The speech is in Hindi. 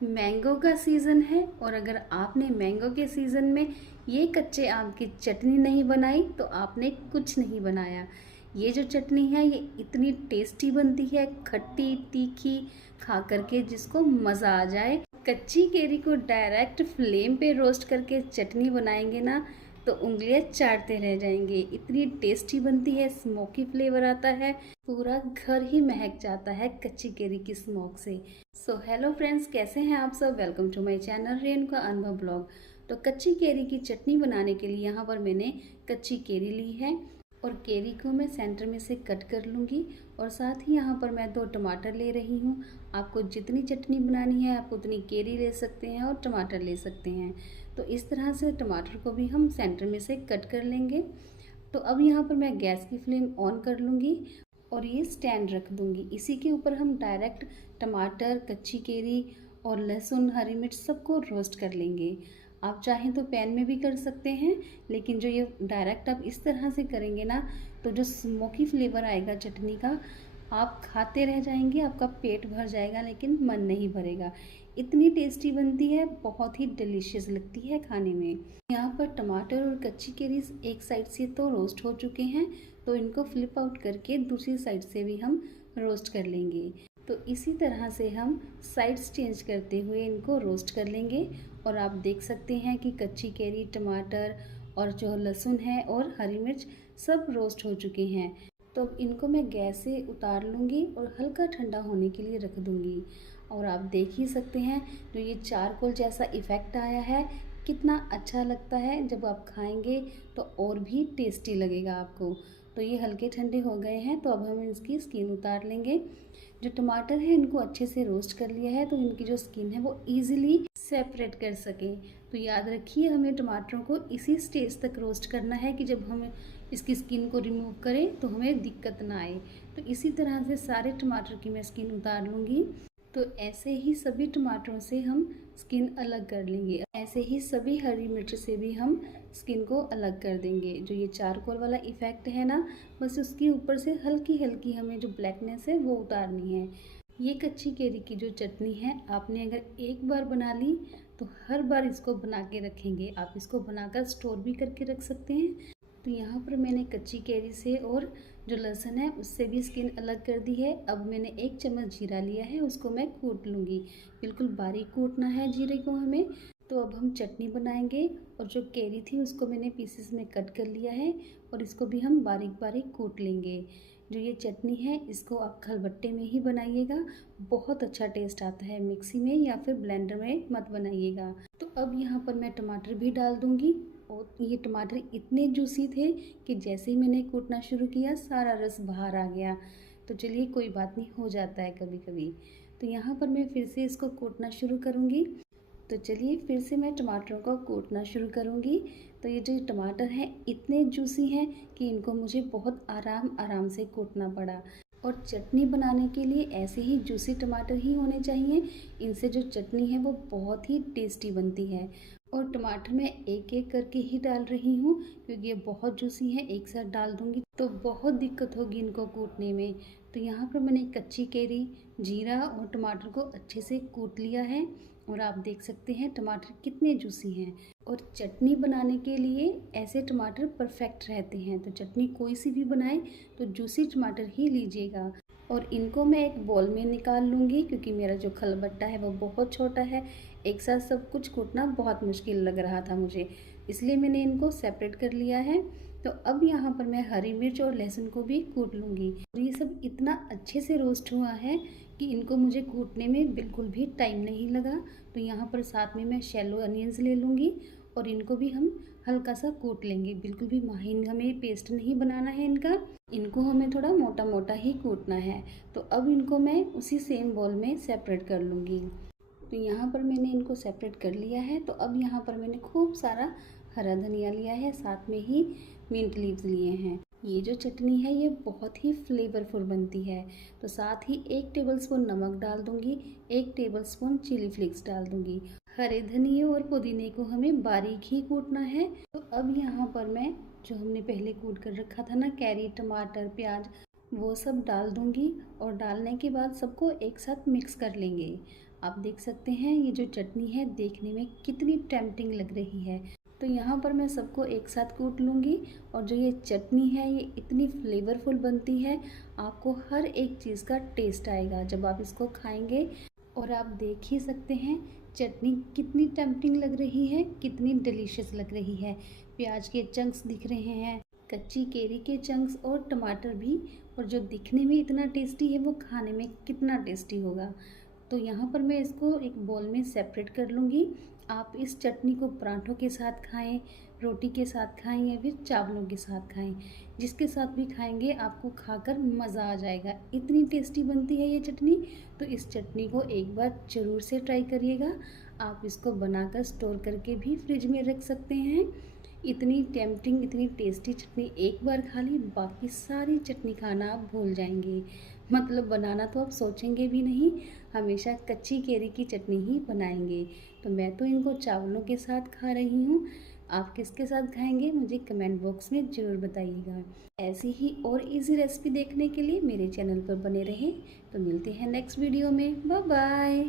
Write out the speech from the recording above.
मैंगो का सीज़न है और अगर आपने मैंगो के सीज़न में ये कच्चे आम की चटनी नहीं बनाई तो आपने कुछ नहीं बनाया। ये जो चटनी है ये इतनी टेस्टी बनती है, खट्टी तीखी, खा करके जिसको मज़ा आ जाए। कच्ची केरी को डायरेक्ट फ्लेम पे रोस्ट करके चटनी बनाएंगे ना तो उंगलियां चाटते रह जाएंगे। इतनी टेस्टी बनती है, स्मोकी फ्लेवर आता है, पूरा घर ही महक जाता है कच्ची केरी की स्मोक से। सो हेलो फ्रेंड्स, कैसे हैं आप सब। Welcome to my channel Renuka Anubhav blog. तो कच्ची केरी की चटनी बनाने के लिए यहाँ पर मैंने कच्ची केरी ली है और केरी को मैं सेंटर में से कट कर लूँगी। और साथ ही यहाँ पर मैं 2 टमाटर ले रही हूँ। आपको जितनी चटनी बनानी है आप उतनी केरी ले सकते हैं और टमाटर ले सकते हैं। तो इस तरह से टमाटर को भी हम सेंटर में से कट कर लेंगे। तो अब यहाँ पर मैं गैस की फ्लेम ऑन कर लूँगी और ये स्टैंड रख दूँगी। इसी के ऊपर हम डायरेक्ट टमाटर, कच्ची केरी और लहसुन, हरी मिर्च सबको रोस्ट कर लेंगे। आप चाहें तो पैन में भी कर सकते हैं, लेकिन जो ये डायरेक्ट आप इस तरह से करेंगे ना तो जो स्मोकी फ्लेवर आएगा चटनी का, आप खाते रह जाएंगे, आपका पेट भर जाएगा लेकिन मन नहीं भरेगा। इतनी टेस्टी बनती है, बहुत ही डिलीशियस लगती है खाने में। यहाँ पर टमाटर और कच्ची केरीज एक साइड से तो रोस्ट हो चुके हैं, तो इनको फ्लिप आउट करके दूसरी साइड से भी हम रोस्ट कर लेंगे। तो इसी तरह से हम साइड्स चेंज करते हुए इनको रोस्ट कर लेंगे। और आप देख सकते हैं कि कच्ची केरी, टमाटर और जो लहसुन है और हरी मिर्च सब रोस्ट हो चुके हैं। तो अब इनको मैं गैस से उतार लूँगी और हल्का ठंडा होने के लिए रख दूँगी। और आप देख ही सकते हैं जो ये चारकोल जैसा इफ़ेक्ट आया है, कितना अच्छा लगता है। जब आप खाएंगे तो और भी टेस्टी लगेगा आपको। तो ये हल्के ठंडे हो गए हैं, तो अब हम इसकी स्किन उतार लेंगे। जो टमाटर है इनको अच्छे से रोस्ट कर लिया है, तो इनकी जो स्किन है वो ईजिली सेपरेट कर सकें। तो याद रखिए, हमें टमाटरों को इसी स्टेज तक रोस्ट करना है कि जब हम इसकी स्किन को रिमूव करें तो हमें दिक्कत ना आए। तो इसी तरह से सारे टमाटर की मैं स्किन उतार लूँगी। तो ऐसे ही सभी टमाटरों से हम स्किन अलग कर लेंगे। ऐसे ही सभी हरी मिर्च से भी हम स्किन को अलग कर देंगे। जो ये चारकोल वाला इफ़ेक्ट है ना, बस उसके ऊपर से हल्की हल्की हमें जो ब्लैकनेस है वो उतारनी है। ये कच्ची केरी की जो चटनी है, आपने अगर एक बार बना ली तो हर बार इसको बना के रखेंगे। आप इसको बनाकर स्टोर भी करके रख सकते हैं। तो यहाँ पर मैंने कच्ची केरी से और जो लहसुन है उससे भी स्किन अलग कर दी है। अब मैंने 1 चम्मच जीरा लिया है, उसको मैं कूट लूँगी। बिल्कुल बारीक कूटना है जीरे को हमें। तो अब हम चटनी बनाएंगे और जो केरी थी उसको मैंने पीसेस में कट कर लिया है और इसको भी हम बारीक बारीक कूट लेंगे। जो ये चटनी है इसको आप खलबट्टे में ही बनाइएगा, बहुत अच्छा टेस्ट आता है। मिक्सी में या फिर ब्लेंडर में मत बनाइएगा। तो अब यहाँ पर मैं टमाटर भी डाल दूँगी। और ये टमाटर इतने जूसी थे कि जैसे ही मैंने कूटना शुरू किया सारा रस बाहर आ गया। तो चलिए कोई बात नहीं, हो जाता है कभी कभी। तो यहाँ पर मैं फिर से इसको कूटना शुरू करूँगी। तो चलिए फिर से मैं टमाटरों को कूटना शुरू करूँगी। तो ये जो टमाटर हैं इतने जूसी हैं कि इनको मुझे बहुत आराम आराम से कूटना पड़ा। और चटनी बनाने के लिए ऐसे ही जूसी टमाटर ही होने चाहिए। इनसे जो चटनी है वो बहुत ही टेस्टी बनती है। और टमाटर मैं एक एक करके ही डाल रही हूँ क्योंकि ये बहुत जूसी है, एक साथ डाल दूँगी तो बहुत दिक्कत होगी इनको कूटने में। तो यहाँ पर मैंने कच्ची केरी, जीरा और टमाटर को अच्छे से कूट लिया है। और आप देख सकते हैं टमाटर कितने जूसी हैं। और चटनी बनाने के लिए ऐसे टमाटर परफेक्ट रहते हैं। तो चटनी कोई सी भी बनाए तो जूसी टमाटर ही लीजिएगा। और इनको मैं एक बॉल में निकाल लूँगी क्योंकि मेरा जो खलबट्टा है वो बहुत छोटा है। एक साथ सब कुछ कूटना बहुत मुश्किल लग रहा था मुझे, इसलिए मैंने इनको सेपरेट कर लिया है। तो अब यहाँ पर मैं हरी मिर्च और लहसुन को भी कूट लूँगी। और ये सब इतना अच्छे से रोस्ट हुआ है कि इनको मुझे कूटने में बिल्कुल भी टाइम नहीं लगा। तो यहाँ पर साथ में मैं शैलो अनियंस ले लूँगी और इनको भी हम हल्का सा कूट लेंगे। बिल्कुल भी महीन हमें पेस्ट नहीं बनाना है इनका, इनको हमें थोड़ा मोटा मोटा ही कूटना है। तो अब इनको मैं उसी सेम बॉल में सेपरेट कर लूँगी। तो यहाँ पर मैंने इनको सेपरेट कर लिया है। तो अब यहाँ पर मैंने खूब सारा हरा धनिया लिया है, साथ में ही मिंट लीव्स लिए हैं। ये जो चटनी है ये बहुत ही फ्लेवरफुल बनती है। तो साथ ही 1 टेबलस्पून नमक डाल दूँगी, 1 टेबलस्पून चिली फ्लेक्स डाल दूँगी। हरे धनिए और पुदीने को हमें बारीक ही कूटना है। तो अब यहाँ पर मैं जो हमने पहले कूट कर रखा था ना, कैरी, टमाटर, प्याज, वो सब डाल दूँगी। और डालने के बाद सबको एक साथ मिक्स कर लेंगे। आप देख सकते हैं ये जो चटनी है देखने में कितनी टेम्पटिंग लग रही है। तो यहाँ पर मैं सबको एक साथ कूट लूँगी और जो ये चटनी है ये इतनी फ्लेवरफुल बनती है, आपको हर एक चीज़ का टेस्ट आएगा जब आप इसको खाएंगे। और आप देख ही सकते हैं चटनी कितनी टेम्पटिंग लग रही है, कितनी डिलीशियस लग रही है। प्याज के चंक्स दिख रहे हैं, कच्ची केरी के चंक्स और टमाटर भी, और जो दिखने में इतना टेस्टी है वो खाने में कितना टेस्टी होगा। तो यहाँ पर मैं इसको एक बाउल में सेपरेट कर लूँगी। आप इस चटनी को पराठों के साथ खाएं, रोटी के साथ खाएं या फिर चावलों के साथ खाएं, जिसके साथ भी खाएंगे आपको खाकर मज़ा आ जाएगा। इतनी टेस्टी बनती है ये चटनी। तो इस चटनी को एक बार ज़रूर से ट्राई करिएगा। आप इसको बनाकर स्टोर करके भी फ्रिज में रख सकते हैं। इतनी टेम्पटिंग, इतनी टेस्टी चटनी एक बार खा ली, बाकी सारी चटनी खाना आप भूल जाएंगे। मतलब बनाना तो आप सोचेंगे भी नहीं, हमेशा कच्ची केरी की चटनी ही बनाएंगे। तो मैं तो इनको चावलों के साथ खा रही हूँ। आप किसके साथ खाएंगे मुझे कमेंट बॉक्स में ज़रूर बताइएगा। ऐसी ही और इजी रेसिपी देखने के लिए मेरे चैनल पर बने रहें। तो मिलते हैं नेक्स्ट वीडियो में। Bye bye.